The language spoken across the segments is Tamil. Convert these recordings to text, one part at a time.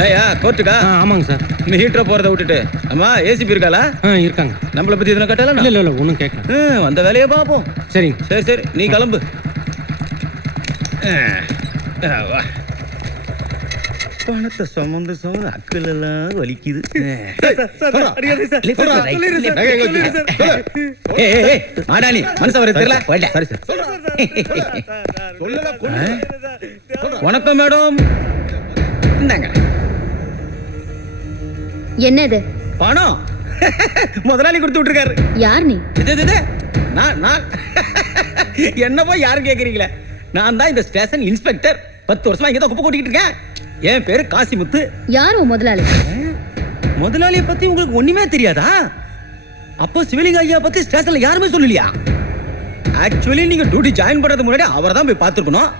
என்னையா கோர்ட்டுக்கா? ஆமாங்க சார். மீட்டரை போறதை விட்டுட்டு அம்மா ஏசிபி இருக்காளா? இருக்காங்க. நம்மளை பத்தி எதுனா கேட்டாலும் இல்லை இல்லை ஒன்றும் கேட்கல. அந்த வேலையை பார்ப்போம். சரிங்க. சரி சரி நீ கிளம்பு. வா. பணத்தை சுமந்து அக்கள் எல்லாம் வலிக்குது. மாடானி மனசு வர தெரியல. வணக்கம் மேடம். இந்தாங்க. என்னது பணம் முதலாளி கொடுத்து விட்டுருக்காரு. யார் நீ? நான் என்ன போய் யாரும் கேக்குறீங்களே? நான் தான் இந்த ஸ்டேஷன் இன்ஸ்பெக்டர். 10 வருஷமா இங்க தான் குப்பை கொட்டிக்கிட்டு இருக்கேன். என் பேரு காசிமுத்து. யார் உன் முதலாளி? முதலாளியை பத்தி உங்களுக்கு ஒண்ணுமே தெரியாதா? அப்போ சிவலிங்க ஐயா பத்தி ஸ்டேஷன்ல யாருமே சொல்லலையா? ஆக்சுவலி நீங்க டியூட்டி ஜாயின் பண்றதுக்கு முன்னாடி அவரை தான் போய் பார்த்துருக்கணும்.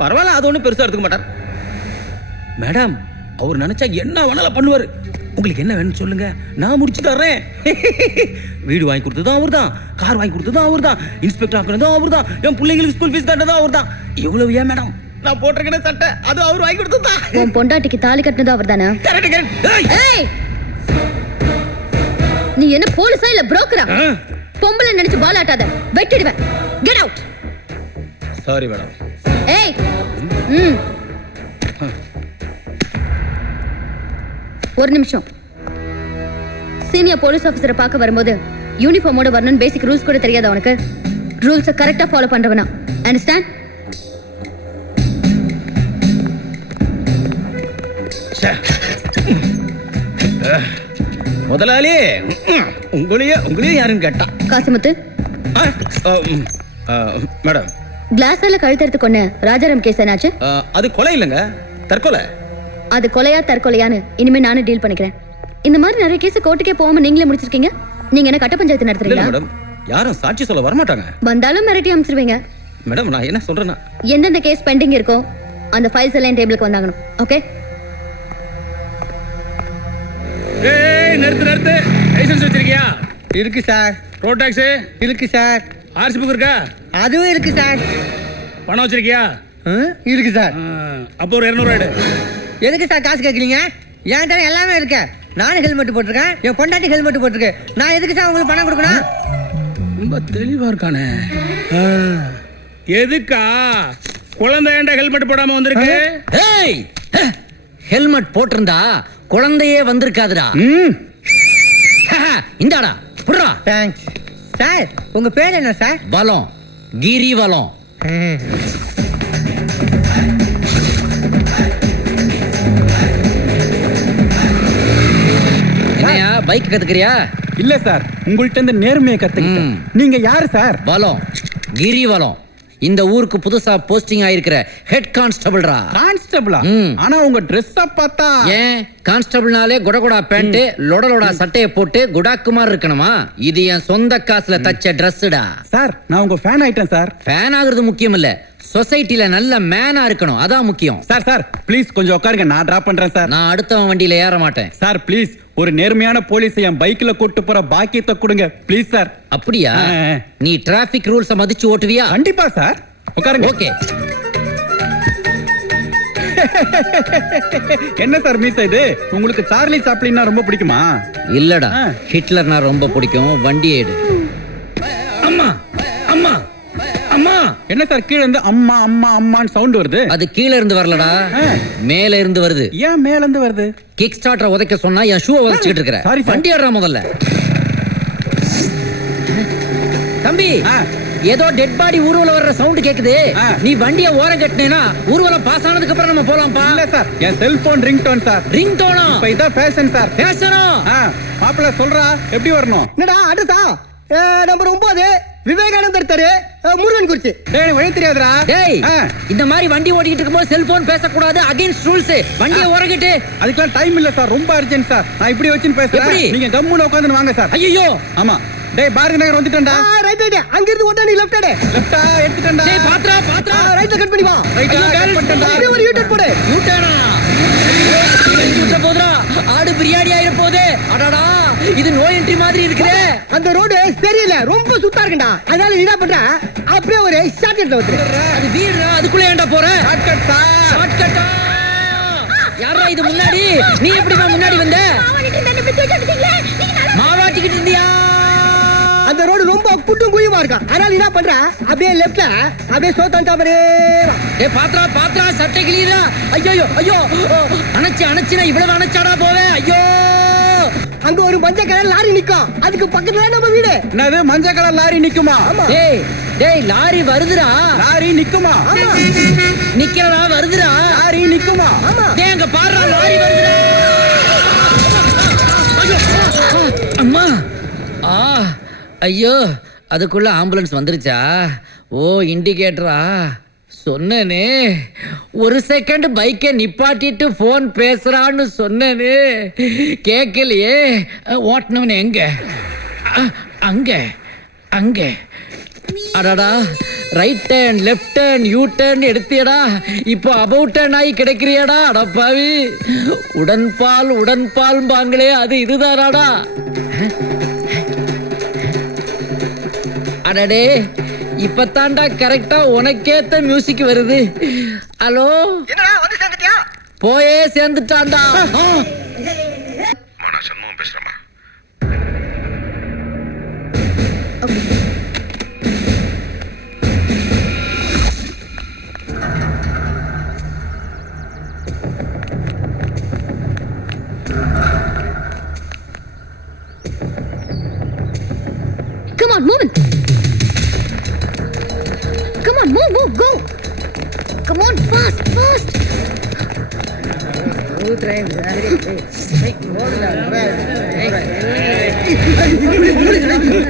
பரவாயில்ல, அது ஒன்றும் பெருசா எடுத்துக்க மாட்டார். மேடம், அவர் நினைச்சா என்ன வேணாலும் பண்ணுவாரு. உங்களுக்கு என்ன வேணும்னு சொல்லுங்க, நான் முடிச்சு தர்றேன். வீடு வாங்கி கொடுத்ததும் அவர் தான், கார் வாங்கி கொடுத்ததும் அவர் தான், இன்ஸ்பெக்டர் ஆக்குனதும் அவர் தான், என் பிள்ளைங்களுக்கு ஸ்கூல் ஃபீஸ் கட்டதும் அவர் தான். இவ்வளவு ஏன் மேடம்? நான் போட்டிருக்கேன் சட்டை, அது அவர் வாங்கி கொடுத்ததுதான். உன் பொண்டாட்டிக்கு தாலி கட்டினதும் அவர் தானே? Correct correct. ஏய், நீ என்ன போலீஸா இல்ல புரோக்கரா? பொம்பளை நினைச்சு பால் ஆட்டாத, வெட்டிடுவேன். Get out. Sorry madam. ஏய், ஒரு நிமிஷம். சீனியர் போலீஸ் ஆபீசரை பார்க்க வரும்போது யூனிஃபார்மோட வரணும்னு பேசிக் ரூல்ஸ் கூட தெரியாது உனக்கு? ரூல்ஸை கரெக்டா ஃபாலோ பண்றவனா? அண்டர்ஸ்டாண்ட்? முதலாளி, உங்களையே யாருன்னு கேட்டா? காசிமுத்து. மேடம், கிளாஸால கழுத்தெடுத்து கொன்ன ராஜாராம் கேஸ் என்னாச்சு? அது கொலை இல்லைங்க, தற்கொலை. அது கொலையா தற்கொலையான்னு இனிமே நானும் டீல் பண்ணிக்கிறேன். இந்த மாதிரி நிறைய கேஸ் கோர்ட்டுக்கே போகாம நீங்களே முடிச்சிருக்கீங்க. நீங்க என்ன கட்ட பஞ்சாயத்து நடத்துறீங்களா? மேடம், யாரும் சாட்சி சொல்ல வரமாட்டாங்க. வந்தாலும் மிரட்டி அனுப்பிச்சிருவீங்க. மேடம், நான் என்ன சொல்றேன்னா, எந்தெந்த கேஸ் பெண்டிங் இருக்கோ அந்த ஃபைல்ஸ் எல்லாம் டேபிளுக்கு வந்தாகணும். ஓகே? நிறுத்து. லைசென்ஸ் வச்சிருக்கியா? இருக்கு சார். ரோட் டாக்ஸ் இருக்கு சார். ஆர்சி புக் இருக்கா? அதுவும் இருக்கு சார். பணம் வச்சிருக்கியா? இருக்கு சார். அப்போ ஒரு 200 எடு. எதுக்கு சார் காசு கேட்குறீங்க? என்கிட்ட எல்லாமே இருக்கு. நானும் ஹெல்மெட் போட்டிருக்கேன், என் பொண்டாட்டி ஹெல்மெட் போட்டிருக்கு. நான் எதுக்கு சார் உங்களுக்கு பணம் கொடுக்கணும்? ரொம்ப தெளிவா இருக்கானே. எதுக்கா குழந்தைண்ட ஹெல்மெட் போடாம வந்திருக்கு? ஏய், ஹெல்மெட் போட்டிருந்தா குழந்தையே வந்திருக்காதுடா. இந்தாடா புடுறா. Thanks sir. உங்க பேர் என்ன சார்? வலம், கிரிவலம். என்னையா பைக் கத்துக்கிறியா? இல்ல சார், உங்கள்ட்ட இந்த நேர்மையை கத்துக்கிட்டேன். நீங்க யாரு சார்? வலம், கிரிவலம். இந்த ஊருக்கு புதுசா போஸ்டிங் ஆயிருக்கிற ஹெட் கான்ஸ்டபிள்ரா. கான்ஸ்டபிளா? ஆனா உங்க ட்ரெஸ்ஸ பார்த்தா. ஏன் கான்ஸ்டபிள்னாலே குடகுடா பேண்ட், லொடலோடா சட்டையை போட்டு குடாக்குமார் இருக்கணுமா? இது என் சொந்த காசுல தச்ச ட்ரெஸ்ஸுடா. சார், நான் உங்க ஃபேன் ஆயிட்டேன் சார். ஃபேன் ஆகுறது முக்கியம் இல்ல, சொசைட்டில நல்ல மேனா இருக்கணும், அதான் முக்கியம். சார் ப்ளீஸ் கொஞ்சம் உட்காருங்க, நான் டிராப் பண்றேன் சார். நான் அடுத்தவன் வண்டியில ஏற மாட்டேன் சார். ப்ளீஸ் ஒரு நேர்மையான போலீஸ் என் பைக்ல கூட்டு போற பாக்கியத்தை கொடுங்க ப்ளீஸ் சார். அப்படியா? நீ டிராபிக் ரூல்ஸ மதிச்சு ஓட்டுவியா? கண்டிப்பா சார். உட்காருங்க. ஓகே. என்ன சார் மீசா இது? உங்களுக்கு சார்லி சாப்ளின்னா ரொம்ப பிடிக்குமா? இல்லடா, ஹிட்லர்னா ரொம்ப பிடிக்கும். வண்டி ஏடு. அம்மா அம்மா அம்மா. என்ன சார் கீழ இருந்து அம்மா அம்மா அம்மான்னு சவுண்ட் வருது? அது கீழ இருந்து வரலடா, மேல இருந்து வருது. ஏன் மேல இருந்து வருது? கிக் ஸ்டார்ட்டரை உதைக்க சொன்னா என் ஷூவை உதைச்சிட்டு இருக்கற. Sorry sir. வண்டி ஏறா முதல்ல. தம்பி, ஏதோ டெட் பாடி ஊர்வலம் வர்ற சவுண்ட் கேக்குது. நீ வண்டியை ஓரம் கட்டினேனா ஊர்வலம் பாஸ் ஆனதுக்கு அப்புறம் நம்ம போலாம்ப்பா. இல்ல சார், என் செல்போன் ரிங்டோன் சார். ரிங்டோனா? இப்ப இதான் ஃபேஷன் சார். ஃபேஷனா? மாப்பிள்ள சொல்றா எப்படி வரணும்? என்னடா அடுத்தா நம்பர் 9 விவேகானந்தர் தெரு, முருகன் குறிச்சி. டேய், வழி தெரியாதுடா. டேய், இந்த மாதிரி வண்டி ஓட்டிட்டு இருக்கும்போது செல்போன் பேசக்கூடாது, அகைன்ஸ்ட் ரூல்ஸ். வண்டியை ஓரங்கிட்டு. அதுக்கெல்லாம் டைம் இல்ல சார், ரொம்ப அர்ஜென்ட் சார். நான் இப்படி வச்சுன்னு பேசுறேன், நீங்க கம்முன்னு உட்கார்ந்து வாங்க சார். ஐயோ. ஆமா. டேய், பாரதி நகர் வந்துட்டேன்டா. Right right. அங்க இருந்து ஓட்ட நீ லெஃப்ட் எடு. லெஃப்டா எடுத்துட்டேன்டா. டேய், பாத்ரா. ரைட்ல கட் பண்ணி வா. ரைட்டா கட் பண்ணிட்டேன்டா. அப்படியே ஒரு யூ டர்ன் போடு. யூ டர்னா? போதுடா, ஆடு பிரியாணி ஆயிர போதே. அடடா, இது நோ என்ட்ரி மாதிரி இருக்குதே. அந்த ரோடு சரியில்லை, ரொம்ப சுத்தா இருக்குடா. அதனால நீ என்ன பண்ற, அப்படியே ஒரு ஷார்ட் கட்ல வந்துரு. அது வீடுடா, அதுக்குள்ள ஏன்டா போற? Short cut sir. ஷார்ட் கட்டா? யாரா இது முன்னாடி? நீ எப்படிமா முன்னாடி வந்த? மாவாட்டிக்கிட்டு இருந்தியா? அந்த ரோடு ரொம்ப குட்டும் குழியுமா இருக்கா. அதனால என்ன பண்ற, அப்படியே லெஃப்ட்ல அப்படியே சோத்தா பாரு. ஏ பாத்ரா பாத்ரா சட்டை கிளியரா. ஐயோ ஐயோ அணைச்சுனா இவ்வளவு அணைச்சாடா போவேன். ஐயோ அங்க ஒரு மஞ்சள் கலர் லாரி நிக்கும், அதுக்கு பக்கத்துல நம்ம வீடு. என்னது மஞ்சள் கலர் லாரி நிக்குமா? டேய் டேய் லாரி வருதுடா. லாரி நிக்குமா? நிக்கிறடா வருதுடா. லாரி நிக்குமா? டேய் அங்க பாருடா லாரி வருதுடா. அம்மா ஆ ஐயோ அதுக்குள்ள ஆம்புலன்ஸ் வந்துருச்சா? ஓ இண்டிகேட்டரா? சொன்னனே ஒரு செகண்ட் பைக்கை நிப்பாட்டிட்டு போன் பேசுறான்னு சொன்னனே கேட்கலையே. ஓட்டுனவன் எங்க? அங்க அங்க. அடடா right turn left turn U turn எடுத்தியடா, இப்போ அபவுட் டர்ன் ஆகி கிடைக்கிறியாடா. அடப்பாவி உடன்பால் பாங்களே அது இதுதானாடா? அடடே இப்பத்தாண்டா கரெக்டா உனக்கேத்த மியூசிக் வருது. ஹலோ போயே சேர்ந்துட்டான்டா. நான் Shanmugam பேசுறேம்மா. Come on, move it. Come on, move, go. Come on, fast.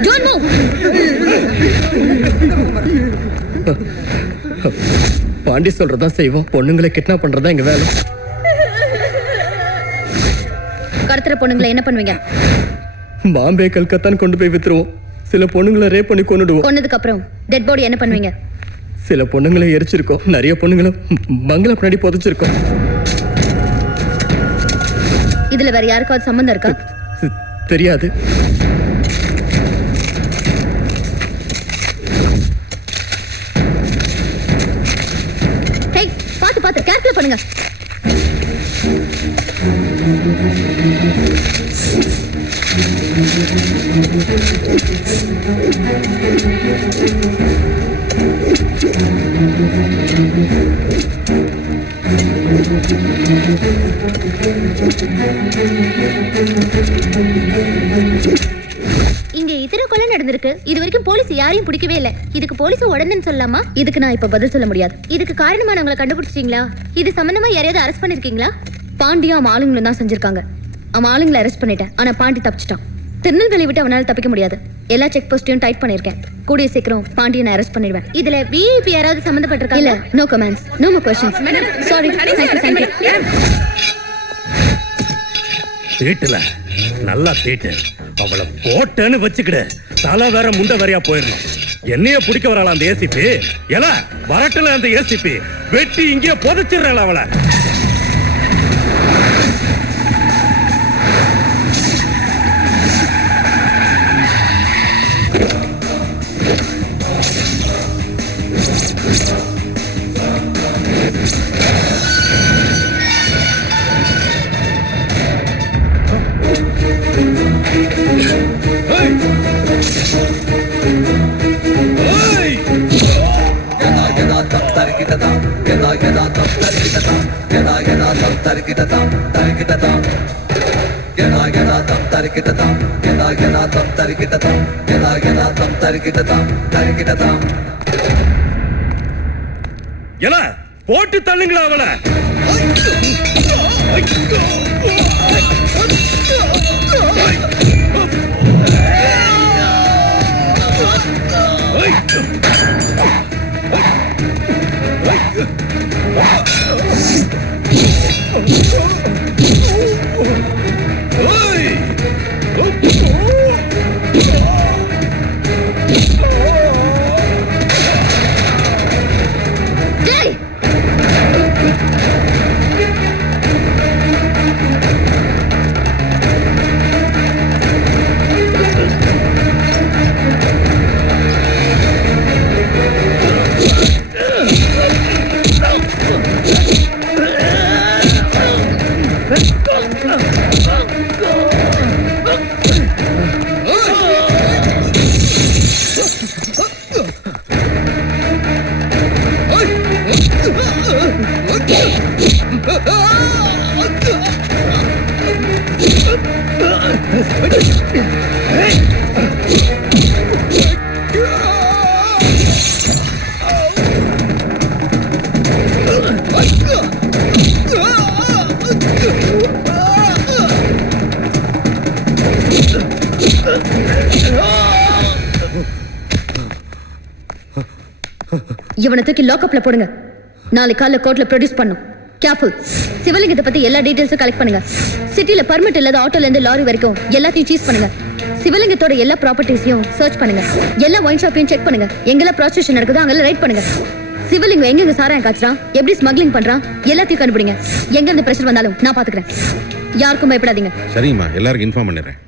Don't move. Pandi சொல்றதா செய்வோம், பொண்ணுங்களை கிட்னாப் பண்றதா எங்க வேலை. கடத்துற பொண்ணுங்களை என்ன பண்ணுவீங்க? பாம்பே கல்கத்தான் கொண்டு போய் வித்துருவோம். சில பொண்ணுங்களை ரேப் பண்ணி கொன்னுடுவோம். கொன்னதுக்கு அப்புறம் டெட் பாடி என்ன பண்ணுவீங்க? சில பொண்ணுங்களை எரிச்சிருக்கோம், நிறைய பொண்ணுங்களை பங்களா பின்னாடி புதைச்சிருக்கோம். இதுல வேற யாருக்காவது சம்பந்தம் இருக்கா? தெரியாது. ஹேய் பாத்து கேர்ஃபுல்லா பண்ணுங்க. இங்க இதர கொலை நடந்திருக்கு. இது வரைக்கும் போலீஸ் யாரையும் பிடிக்கவே இல்ல. இதுக்கு போலீஸ் உடனே சொல்லலாமா? இதுக்கு நான் இப்ப பதில் சொல்ல முடியாது. இதுக்கு காரணமானவங்களை கண்டுபிடிச்சிட்டீங்களா? இது சம்பந்தமா யாரையாவது அரெஸ்ட் பண்ணிருக்கீங்களா? பாண்டியும் அவன் ஆளுங்களும் தான் செஞ்சிருக்காங்க. அவன் ஆளுங்களை அரெஸ்ட் பண்ணிட்டேன், ஆனா பாண்டி தப்பிச்சிட்டான். திருநெல்வேலி விட்டு அவனால தப்பிக்க முடியாது. எல்லா செக் போஸ்டையும் டைட் பண்ணிருக்கேன். கூடிய சீக்கிரம் பாண்டியனை அரெஸ்ட் பண்ணிடுவேன். இதுல விஐபி யாராவது சம்பந்தப்பட்டிருக்காங்க? இல்ல, no comments, no more questions. Sorry, thank you. தீட்டுல நல்லா தீட்டு. அவளை போட்டேன்னு வச்சுக்கிடு, தலை வேற முண்ட வேறையா போயிடணும். என்னைய பிடிக்க வராளா அந்த ஏசிபி? எல வரட்டுல அந்த ஏசிபி வெட்டி இங்கே புதைச்சிடுறாள் அவளை. எல போட்டு தள்ளுங்களா அவளை. இவனை தூக்கி லாக்அப்ல போடுங்க. நாளை காலைல கோர்ட்ல ப்ரொடியூஸ் பண்ணும். கேர்ஃபுல். சிவலிங்கத்தை பத்தி எல்லா டீடைல்ஸும் கலெக்ட் பண்ணுங்க. சிட்டில பர்மிட் இல்லாத ஆட்டோல இருந்து லாரி வரைக்கும் எல்லாத்தையும் சீஸ் பண்ணுங்க. சிவலிங்கத்தோட எல்லா ப்ராப்பர்ட்டிஸையும் சர்ச் பண்ணுங்க. எல்லா ஒயின் ஷாப்பையும் செக் பண்ணுங்க. எங்கெல்லாம் ப்ராஸ்டியூஷன் நடக்குதோ அங்கெல்லாம் ரைட் பண்ணுங்க. சிவலிங்கம் எங்க சாராயம் காய்ச்சறான், எப்படி ஸ்மக்லிங் பண்றான், எல்லாத்தையும் கண்டுபிடிங்க. எங்க இருந்து பிரஷர் வந்தாலும் நான் பாத்துக்கிறேன். யாருக்கும் பயப்படாதீங்க. சரிம்மா, எல்லாருக்கும் இன்ஃபார்ம் பண்ணிடுறேன்.